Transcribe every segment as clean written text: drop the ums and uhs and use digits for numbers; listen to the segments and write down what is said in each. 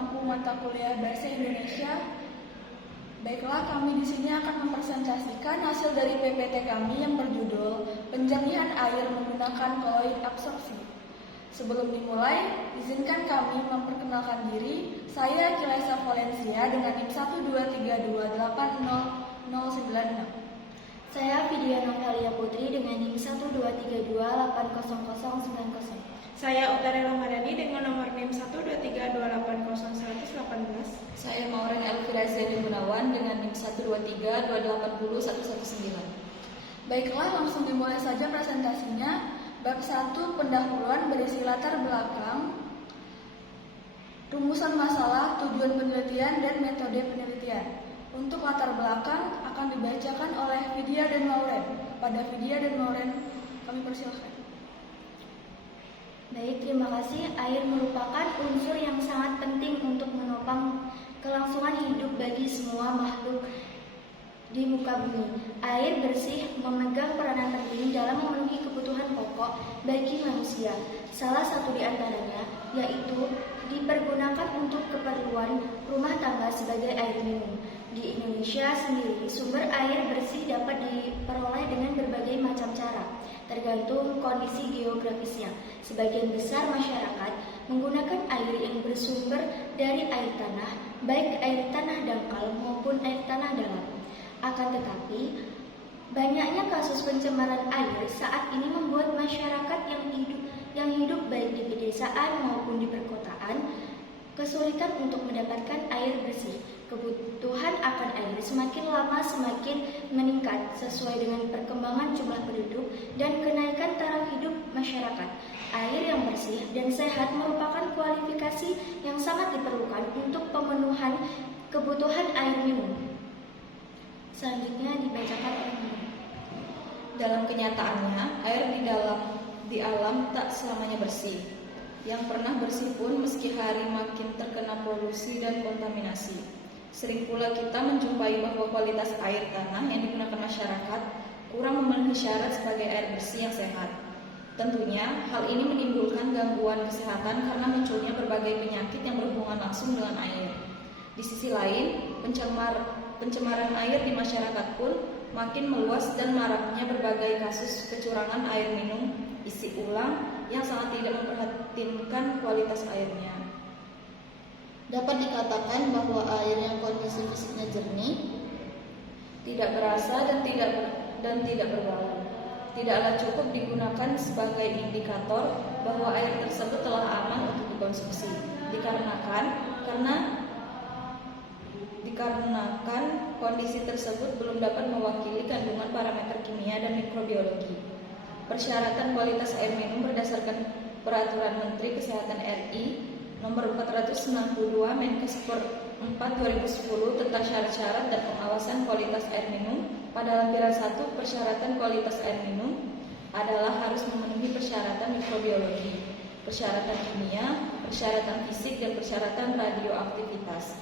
Mampu mata kuliah Bahasa Indonesia. Baiklah, kami di sini akan mempresentasikan hasil dari PPT kami yang berjudul Penjernihan Air Menggunakan Koloid Absorpsi. Sebelum dimulai, izinkan kami memperkenalkan diri. Saya Kilesa Valencia dengan NIM 123280096. Saya Vidya Novalia Putri dengan NIM 123280090. Saya Utari Ramadhani dengan nomor NIM 123280118. Saya Maureen Elvira Zaini Gunawan dengan NIM 123280119. Baiklah, langsung dimulai saja presentasinya. Bab 1 pendahuluan berisi latar belakang, rumusan masalah, tujuan penelitian, dan metode penelitian. Untuk latar belakang akan dibacakan oleh Vidya dan Maureen. Pada Vidya dan Maureen, kami persilahkan. Baik, terima kasih. Air merupakan unsur yang sangat penting untuk menopang kelangsungan hidup bagi semua makhluk di muka bumi. Air bersih memegang peranan penting dalam memenuhi kebutuhan pokok bagi manusia. Salah satu di antaranya yaitu dipergunakan untuk keperluan rumah tangga sebagai air minum. Di Indonesia sendiri, sumber air bersih dapat diperoleh dengan berbagai macam cara, tergantung kondisi geografisnya. Sebagian besar masyarakat menggunakan air yang bersumber dari air tanah, baik air tanah dangkal maupun air tanah dalam. Akan tetapi, banyaknya kasus pencemaran air saat ini membuat masyarakat yang hidup baik di pedesaan maupun di perkotaan kesulitan untuk mendapatkan air bersih. Kebutuhan akan air semakin lama semakin meningkat sesuai dengan perkembangan jumlah penduduk dan kenaikan taraf hidup masyarakat. Air yang bersih dan sehat merupakan kualifikasi yang sangat diperlukan untuk pemenuhan kebutuhan air minum. Selanjutnya dibacakan oleh Mama. Dalam kenyataannya, air di alam tak selamanya bersih. Yang pernah bersih pun meski hari makin terkena polusi dan kontaminasi. Sering pula kita menjumpai bahwa kualitas air tanah yang digunakan masyarakat kurang memenuhi syarat sebagai air bersih yang sehat. Tentunya, hal ini menimbulkan gangguan kesehatan karena munculnya berbagai penyakit yang berhubungan langsung dengan air. Di sisi lain, pencemaran air di masyarakat pun makin meluas dan maraknya berbagai kasus kecurangan air minum, isi ulang yang sangat tidak memperhatikan kualitas airnya. Dapat dikatakan bahwa air yang kondisi fisiknya jernih, tidak berasa dan tidak berbau, tidaklah cukup digunakan sebagai indikator bahwa air tersebut telah aman untuk dikonsumsi. Dikarenakan kondisi tersebut belum dapat mewakili kandungan parameter kimia dan mikrobiologi. Persyaratan kualitas air minum berdasarkan Peraturan Menteri Kesehatan RI Nomor 462 Menkesper 4 2010 tentang syarat-syarat dan pengawasan kualitas air minum. Pada lampiran 1, persyaratan kualitas air minum adalah harus memenuhi persyaratan mikrobiologi, persyaratan kimia, persyaratan fisik, dan persyaratan radioaktivitas.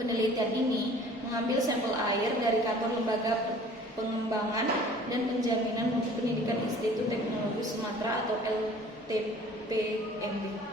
Penelitian ini mengambil sampel air dari kantor Lembaga Pengembangan dan Penjaminan Mutu Pendidikan Institut Teknologi Sumatera atau LTPMB.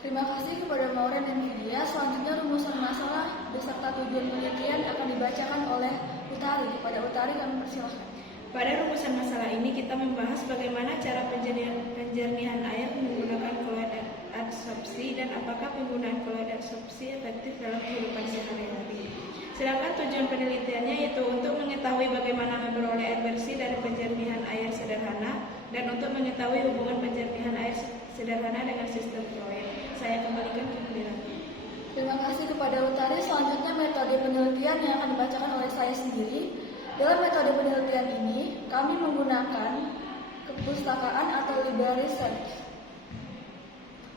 Terima kasih kepada Maureen dan Vidya. Selanjutnya rumusan masalah beserta tujuan penelitian akan dibacakan oleh Utari. Kepada Utari kami persilahkan. Pada rumusan masalah ini kita membahas bagaimana cara penjernihan air menggunakan koloid adsorpsi dan apakah penggunaan koloid adsorpsi efektif dalam kehidupan sehari-hari. Sedangkan tujuan penelitiannya yaitu untuk mengetahui bagaimana memperoleh air bersih dari penjernihan air sederhana dan untuk mengetahui hubungan penjernihan air sederhana dengan sistem koloid. Saya kembalikan ke pilihan. Terima kasih kepada Utari. Selanjutnya metode penelitian yang akan dibacakan oleh saya sendiri. Dalam metode penelitian ini, kami menggunakan kepustakaan atau library research.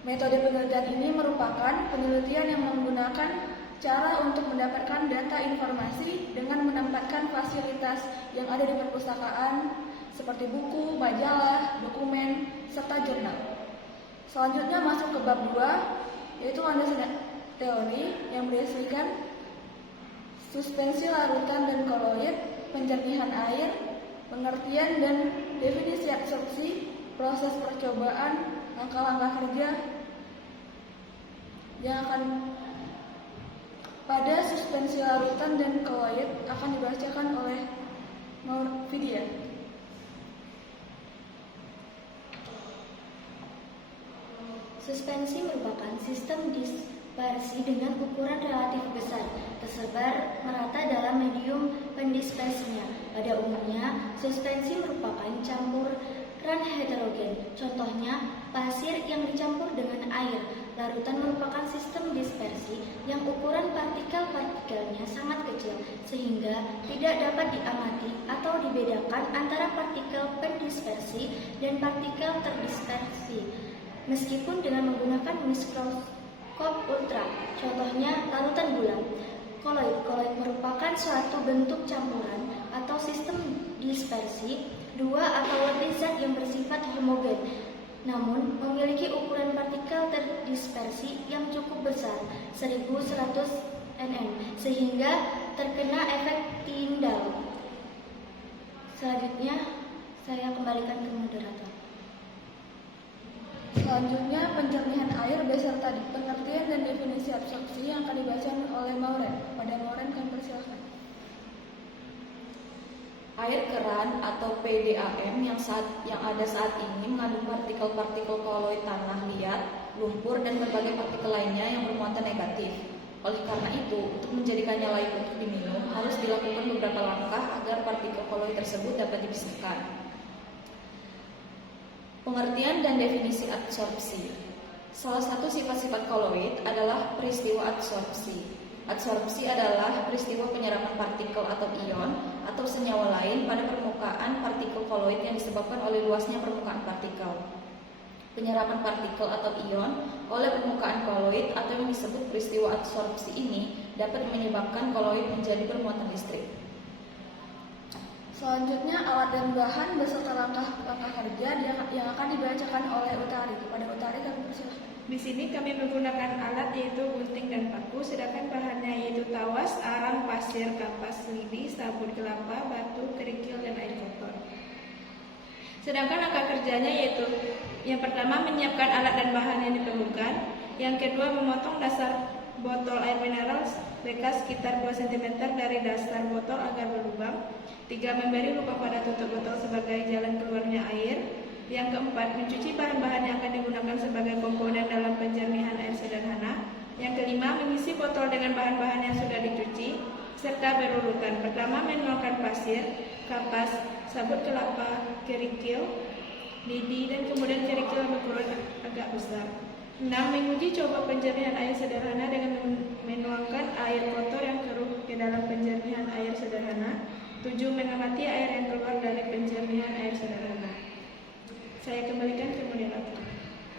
Metode penelitian ini merupakan penelitian yang menggunakan cara untuk mendapatkan data informasi dengan menempatkan fasilitas yang ada di perpustakaan seperti buku, majalah, dokumen, serta jurnal. Selanjutnya masuk ke bab 2, yaitu landasan teori yang berisikan suspensi larutan dan koloid, penjernihan air, pengertian dan definisi absorpsi, proses percobaan, langkah-langkah kerja, yang akan pada suspensi larutan dan koloid akan dibacakan oleh Vidya. Suspensi merupakan sistem dispersi dengan ukuran relatif besar, tersebar merata dalam medium pendispersinya. Pada umumnya, suspensi merupakan campuran heterogen. Contohnya, pasir yang dicampur dengan air. Larutan merupakan sistem dispersi yang ukuran partikel-partikelnya sangat kecil, sehingga tidak dapat diamati atau dibedakan antara partikel pendispersi dan partikel terdispersi. Meskipun dengan menggunakan mikroskop ultra, contohnya larutan bulan. Koloid merupakan suatu bentuk campuran atau sistem dispersi dua atau lebih zat yang bersifat homogen, namun memiliki ukuran partikel terdispersi yang cukup besar, 1100 nm, sehingga terkena efek Tyndall. Selanjutnya, saya kembalikan ke moderator. Selanjutnya, penjernihan air beserta pengertian dan definisi absorpsi yang akan dibacakan oleh Mauren. Pada Mauren, kami persilakan. Air keran atau PDAM yang ada saat ini mengandung partikel-partikel koloid tanah liat, lumpur, dan berbagai partikel lainnya yang bermuatan negatif. Oleh karena itu, untuk menjadikannya layak untuk diminum, harus dilakukan beberapa langkah agar partikel koloid tersebut dapat dipisahkan. Pengertian dan definisi absorpsi. Salah satu sifat-sifat koloid adalah peristiwa absorpsi. Absorpsi adalah peristiwa penyerapan partikel atau ion atau senyawa lain pada permukaan partikel koloid yang disebabkan oleh luasnya permukaan partikel. Penyerapan partikel atau ion oleh permukaan koloid atau yang disebut peristiwa absorpsi ini dapat menyebabkan koloid menjadi bermuatan listrik. Selanjutnya, alat dan bahan beserta langkah-langkah kerja yang akan dibacakan oleh Utari. Kepada Utari, kami persilakan. Di sini kami menggunakan alat yaitu gunting dan paku, sedangkan bahannya yaitu tawas, arang, pasir, kapas, lidi, sabun kelapa, batu, kerikil, dan air kotor. Sedangkan langkah kerjanya yaitu yang pertama menyiapkan alat dan bahan yang diperlukan, yang kedua memotong dasar botol air mineral bekas sekitar 2 cm dari dasar botol agar berlubang. 3. Memberi lubang pada tutup botol sebagai jalan keluarnya air. Yang keempat, mencuci bahan-bahan yang akan digunakan sebagai komponen dalam penjernihan air sederhana. Yang kelima, mengisi botol dengan bahan-bahan yang sudah dicuci serta berurutan. Pertama, menuangkan pasir, kapas, sabut kelapa, kerikil, lidi, dan kemudian kerikil berukuran agak besar. 6. Menguji coba penjernihan air sederhana dengan menuangkan air kotor yang keruh ke dalam penjernihan air sederhana. 7. Mengamati air yang keluar dari penjernihan air sederhana. Saya kembalikan ke moderator.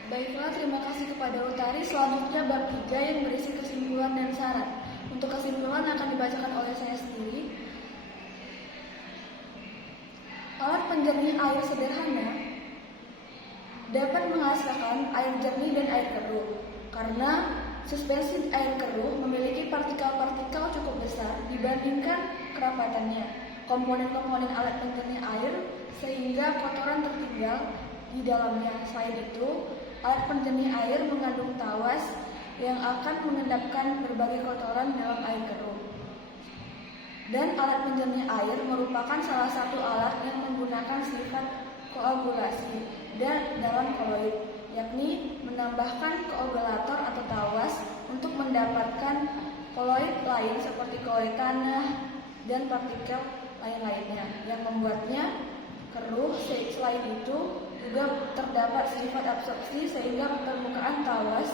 Baiklah, terima kasih kepada Utari. Selanjutnya bab 3 yang berisi kesimpulan dan syarat. Untuk kesimpulan akan dibacakan oleh saya sendiri. Alat penjernih air sederhana dapat menghasilkan air jernih dan air keruh. Karena suspensi air keruh memiliki partikel-partikel cukup besar dibandingkan kerapatannya. Komponen-komponen alat penjernih air sehingga kotoran tertinggal di dalamnya. Selain itu, alat penjernih air mengandung tawas yang akan mengendapkan berbagai kotoran dalam air keruh. Dan alat penjernih air merupakan salah satu alat yang menggunakan sifat koagulasi dan dalam koloid, yakni menambahkan koagulator atau tawas untuk mendapatkan koloid lain seperti koloid tanah dan partikel lain-lainnya yang membuatnya keruh. Selain itu juga terdapat sifat absorpsi sehingga permukaan tawas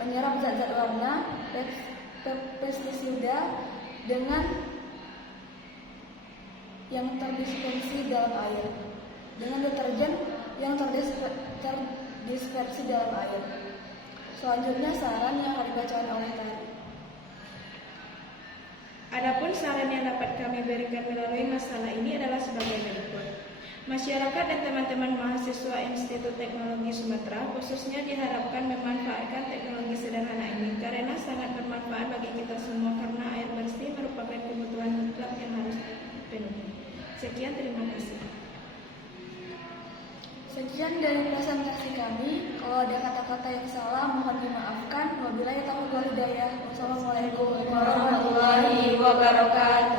menyerap zat-zat warna pestisida dengan yang terdispersi dalam air dengan deterjen yang terdispersi dalam air. Selanjutnya saran yang akan dibacakan oleh Tari. Adapun saran yang dapat kami berikan melalui masalah ini adalah sebagai berikut. Masyarakat dan teman-teman mahasiswa Institut Teknologi Sumatera khususnya diharapkan memanfaatkan teknologi sederhana ini karena sangat bermanfaat bagi kita semua karena air bersih merupakan kebutuhan mutlak yang harus dipenuhi. Sekian, terima kasih. Sekian dari presentasi kami. Kalau ada kata-kata yang salah, mohon dimaafkan. Wabillahi taufiq wal hidayah. Wassalamualaikum warahmatullahi wabarakatuh.